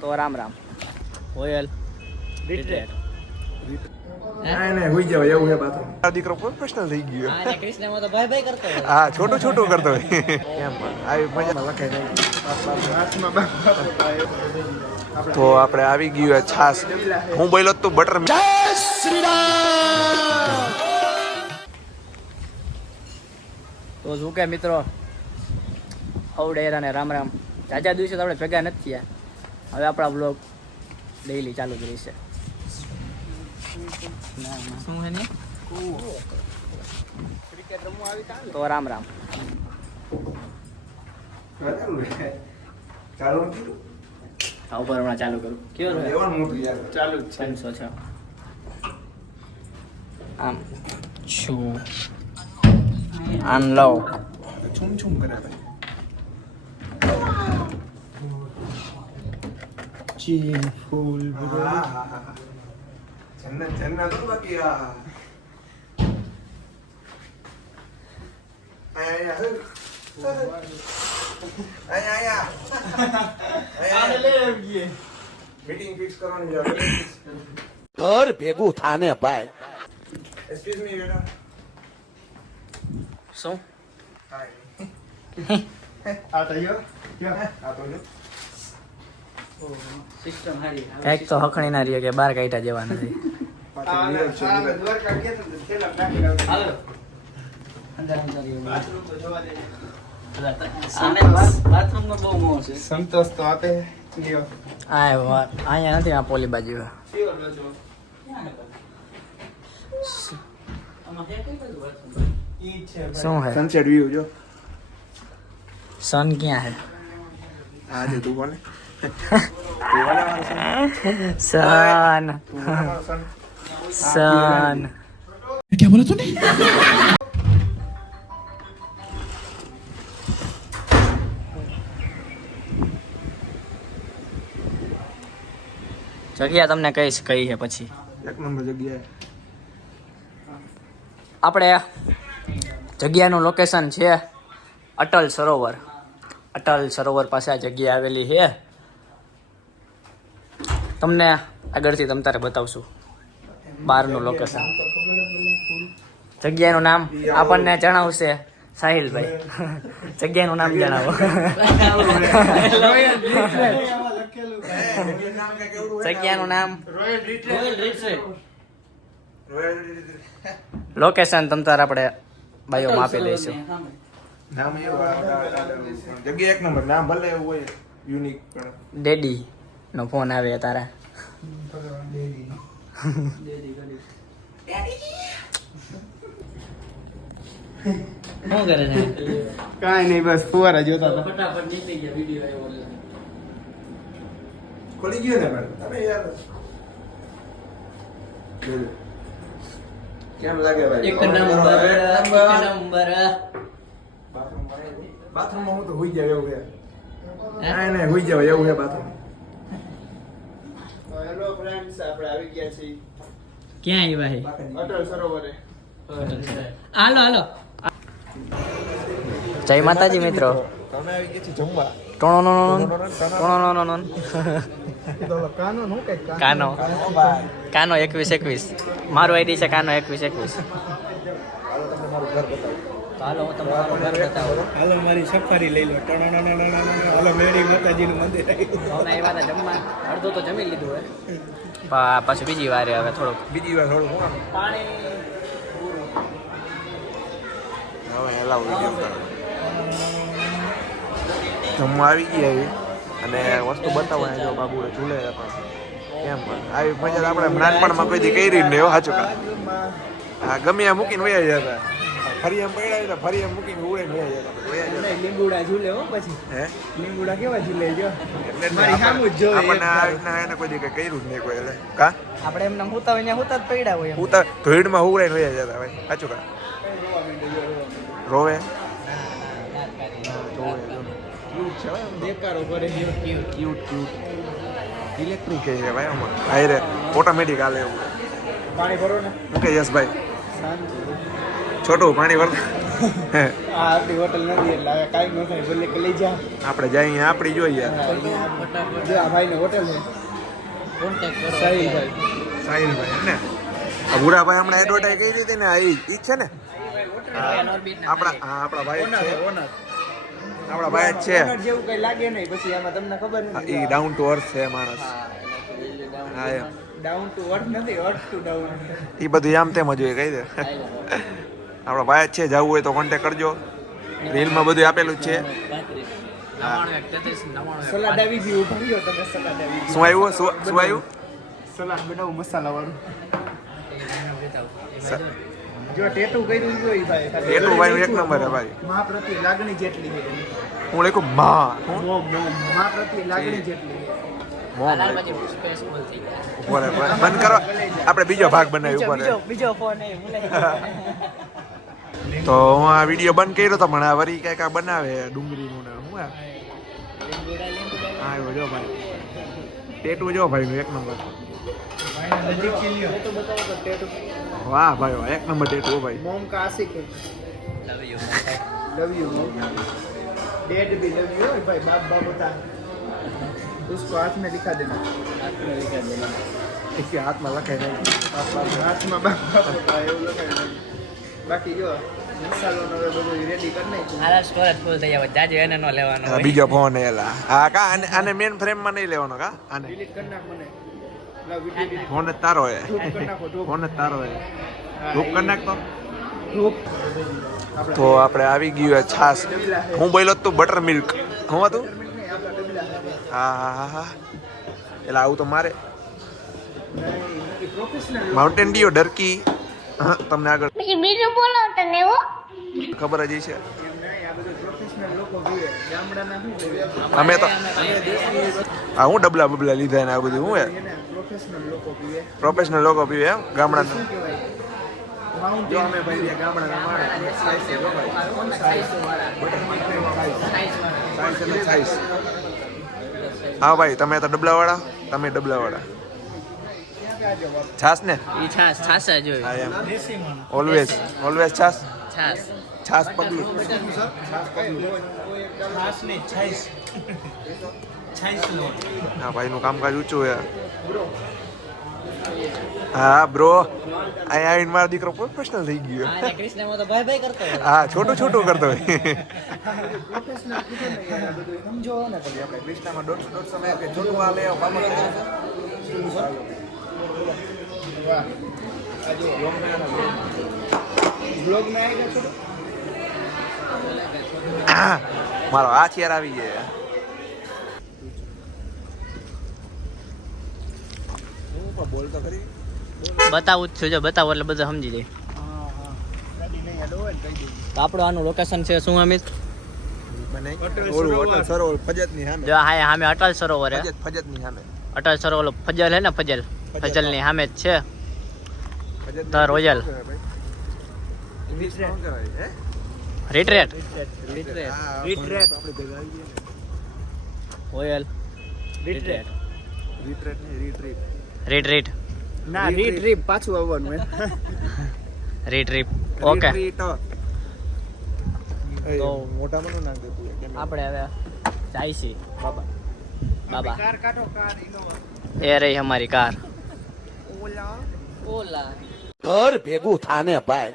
તો રામ રામ હોયલ રિટ્રેટ નહીં હુઈ જાવ એવું હે બાથરૂમ. આ દીકરો પ્રોફેશનલ થઈ ગયો. આ કૃષ્ણમાં તો ભાઈ ભાઈ કરતો હોય. હા છોટું છોટું કરતો હોય એમ આવી મજામાં લખાય નહીં. તો આપણે આવી ગયું છાસ. હું બોલ્યો તું બટર. તો શું કે મિત્રો હવડેર અને રામ રામ. જાજા દિવસે તો આપણે ભેગા નથી થયા. હવે આપણા બ્લોગ ડેઈલી ચાલુ જ રહેશે. શું હે ને ક્રિકેટ રમવા આવી તા તો રામ રામ. ચાલો હા ઉપર હમણાં ચાલુ કરું. કેવો રહે ચાલુ જ છે 506 આમ છું અનલોક છુમ છુમ કરે ભાઈ. ચી ફૂલ જન્નત જન્નત તો બાકી આ આયા મીટિંગ ફિક્સ કરવાની છે. ઘર ભેગું થાને ભાઈ. એક્સક્યુઝ મી બેટા. શું આ તો યો આ તો યો સિસ્ટમ હારી કઈક તો હખણી ના રહીએ કે બાર કાઈટા જેવા નથી. સંતોષ તો આપે લ્યો. અહીંયા નથી આ પોલી બાજુ શું હે સનસેટ વ્યૂ જો. સન ક્યાં હે આજે તું બોલે સન સન क्या बोला तूने? જગ્યા તમને કહીશ કઈ છે પછી. એક નંબર જગ્યાએ આપણે જગ્યાનું લોકેશન છે અટલ સરોવર. અટલ સરોવર પાસે આ જગ્યા આવેલી છે. તમને આગળથી તમ તારે બતાવશું બહારનું લોકેશન. જગ્યાનું નામ આપણને જણાવશે સાહિલભાઈ. જગ્યાનું નામ જણાવો. જગ્યાનું નામ લોકેશન તમ તારે આપણે બાયોમાં આપી દઈશું. નામ એવું જગ્યા એક નંબર. નામ ભલે એવું હોય યુનિક પણ ડેડી નો ફોન આવે તારા. શું કરે છે? કાંઈ નહીં, બસ ફુવારા જોતા હતા. ફટાફટ નીકળી ગયા વિડિયો આવ્યો. ખોલી ગયો ને પણ અરે યાર કેમ લાગે ભાઈ? એક નંબર બાથરૂમમાં હું તો હુઈ જાવ એવું છે. નહીં હુઈ જાવ એવું છે બાથરૂમ. હેલો ફ્રેન્ડ્સ, આપણે આવી ગયા છીએ ક્યાં આવ્યા હે? અટલ સરોવરે. હાલો હાલો. જય માતાજી મિત્રો. તમે આવી ગયા છે જમવા. ટોણો કાનો નું કઈ કાનો કાનો 2121. મારું આઈડી છે કાનો 2121. હાલો હું તમને મારું ઘર બતાવું. હાલો મારી સફારી લઈ લો. હાલો મેરી માતાજીનું મંદિર હવે આવ્યા હતા જમવા. અડધું તો જમી લીધું હે. પાછું બીજી વારે હવે થોડુંક બીજી વાર થોડું હું પાણી હવે એલાવ વિડીયો જમવા આવી ગયા અને વસ્તુ બતાવવાની જો બાબુ ઝૂલે પણ કેમ આવી મજા આપણે નાનપણમાં કોઈ દી કરી ને એવો સાચું કા. હા ગમે ત્યાં મૂકીને વયા જતા. ફરી એમ પડ્યા હતા ફરી એમ મૂકીને ઉડે વયા જતા. લીંબુડા ઝૂલે હો. પછી હે લીંબુડા કેવા ઝૂલે જો. એટલે મારી સામું જ જોવે આપણને આ રીતના એને કોઈ દી કઈ કર્યું જ નહીં કોઈ એટલે કા આપણે એમને હુતા હોય ત્યાં હુતા જ પડ્યા હોય એમ. ઉતા ધોઈડમાં ઉડાઈને વયા જતા ભાઈ સાચું કા. રોવે દેકારો કરે ક્યુટ ઇલેક્ટ્રિક છે ભાઈ આમાં હાઈ રે ઓટોમેટિક હાલે એવું. પાણી ભરો ને. મૂકે યશભાઈ શાંતિ. છોટું પાણી ભરતા આ આપણી હોટલ નથી એટલે હવે કાંઈ ન થાય ભલે કે લઈ જા. આપણે જઈએ આપણી જોઈએ. જો આ ભાઈને હોટલ છે સાહિલભાઈ. સાહિલભાઈ ને આ ભૂરાભાઈ હમણાં એડવર્ટાઈઝ કરી હતી ને આ ઈ છે ને આપણા ભાઈ જ છે. આપણા ભાઈ જ છે. ઓનર જેવું કઈ લાગે નહીં પછી આમાં તમને ખબર નથી. ઈ ડાઉન ટુ અર્થ છે માણસ. હા એમ ડાઉન ટુ અર્થ નથી, અર્થ ટુ ડાઉન. ઈ બધું આમ તેમ જ હોય કહી દે. આપણા ભાઈ જ છે, જવું હોય તો કોન્ટેક કરજો. રીલમાં બધું આપેલું જ છે. સલાડ આવી ગયું, ઉભા રહ્યો તમે. સલાડ આવી ગયું. શું આવ્યું શું આવ્યું? સલાડ બનાવું મસાલા વાળું. જો ટેટુ કર્યું જોઈ ભાઈ. ટેટુ ભાઈ એક નંબર હે ભાઈ. માં પ્રત્યે લાગણી જેટલી છે. હું લખું માં મોમ માં પ્રત્યે લાગણી જેટલી છે. મોમ ઉપર બંધ કરો. આપણે બીજો ભાગ બનાવી ઉપર. બીજો ફોન તો હું આ વિડીયો બંધ કર્યો તો પણ આ વરી કઈક આ બનાવે ડુંગળીનું ને શું આ હા આવ્યો જો ભાઈ. ટેટુ જો ભાઈ એક નંબર. વાહ ભાઈ વાહ એક નંબર ટેટુ હો ભાઈ. मोम का आशिक है. लव यू मोम. डैड भी लव यू भाई. बाप बाप होता उसको हाथ में दिखा देना. इसके हाथ में लखे नहीं. हाथ में बाप बाप होता है એવું લખાય નહીં. બાકી જો મસાલો નો બધું રેડી કરી નાખ્યું. આલા સ્ટોરેજ ફૂલ થઈ જાય જાજુ એને નો લેવાનો હોય. બીજો ફોન એલા હા કા આને મેન ફ્રેમ માં નહીં લેવાનો કા આને ડિલીટ કરી નાખ મને. લા વિડિયો ડિલીટ ફોન જ તારો હે. કરી નાખો. ફોન જ તારો હે. ધૂપ કરી નાખતો. ગ્રુપ તો આપણે આવી ગયું હે છાસ. હું બોલ્યો તું બટર મિલ્ક હું હતું. હા હા હા હા એટલે આવું તો મારે પ્રોફેશનલ માઉન્ટેન ડીઓ ડરકી હા, તમને આગળ બીજું બોલો તને હો. ખબર જ છે. આ બધું પ્રોફેશનલ લોકો પીવે. ગામડાના શું પીવે? અમે તો હા હું ડબલા બબલા લીધા ને આ બધું હું હે એને પ્રોફેશનલ લોકો પીવે. પ્રોફેશનલ લોકો પીવે એમ ગામડાના. શું કહેવાય? માઉન્ટેન અમે ભાઈ રહ્યા ગામડાના માણસ. સાઈઝ છે જો ભાઈ. કોણ સાઈઝ વાળા? બટર મિલ્ક સાઈઝ એટલે સાઈઝ. હા ભાઈ તમે તો ડબલા વાળા તમે ડબલા વાળા છાસ ને ઈ છાસ છાસ જ હોય. હા એમ ઓલવેઝ ઓલવેઝ છાસ છાસ છાસ પગલું ખાસ નહીં છાઈસ. છાઈસ લો. હા ભાઈ નું કામકાજ ઊંચું છે. હા બ્રો અહીંયા આવીને મારો દીકરો પ્રોફેશનલ થઈ ગયો. આ કૃષ્ણમાં તો ભાઈ ભાઈ કરતો હોય. હા છોટું છોટું કરતો હોય. પ્રોફેશનલ કીધું ને યાર, આ બધું સમજો ને પછી આપણે કૃષ્ણામાં 150 માં કે છોટું આ લે આવો બાબા વાહ આ જો બ્લોગ માં આવી ગયા છો. મારો હાથ યાર આવી ગયા. બોલ તો ખરી. બતાવું જ છું જો બતાવો એટલે બધા સમજી જાય. ગાડી નહીં હેડો હોય ને કહી દેજો. તો આપણું આનું લોકેશન છે શું અમિત? ઓલું અટલ સરોવર ફજત ની સામે. જો હા સામે અટલ સરોવર હે. ફજત ની સામે. અટલ સરોવર ઓલો ફજલ હે ને ફજલ ફજલ ની સામે જ છે. ધ રોયલ ઇંગ્લિશમાં શું કહેવાય હે? રિટ્રેટ રિટ્રેટ આપણે ભેગા આવી ગયા. રોયલ રિટ્રેટ રિટ્રેટ નહીં રિટ્રીટ. રિટ્રીટ ના રીટ્રીપ પાછું આવવાનું હે. રિટ્રીપ ઓકે. તો મોટામાં નું નામ દેતું કેમ આપણે હવે જાઈશી બાબા બાબા કાર કાઢો કાર ઇનોવા. એ રહી અમારી કાર. ઘર ભેગું થાને ભાઈ